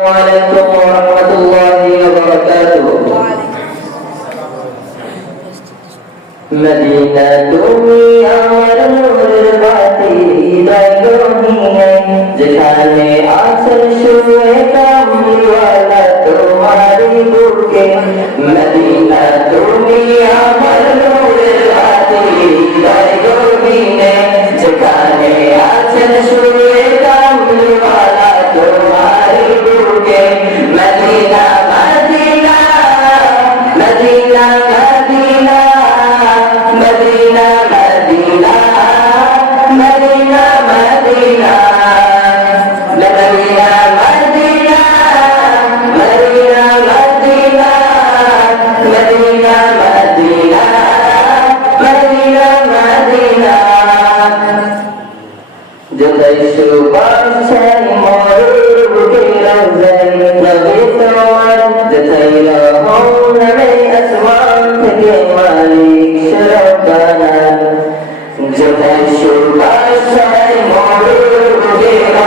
وعليكم ورحمة الله وبركاته مدينة دنيا ونور باطي دنيا যেখানে আছেন শুয়ে কামলিওয়ালা তোমারই বুকে মদিনা তুমি আমার জুদাই সুবাস ছাই মরে বুকেরা যায় নবী তোমার যেথাই রহম নামে আসমান থেকে মালিক সরকানা জুদাই সুবাস ছাই মরে বুকেরা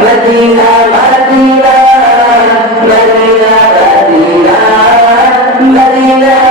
مدينة مدينة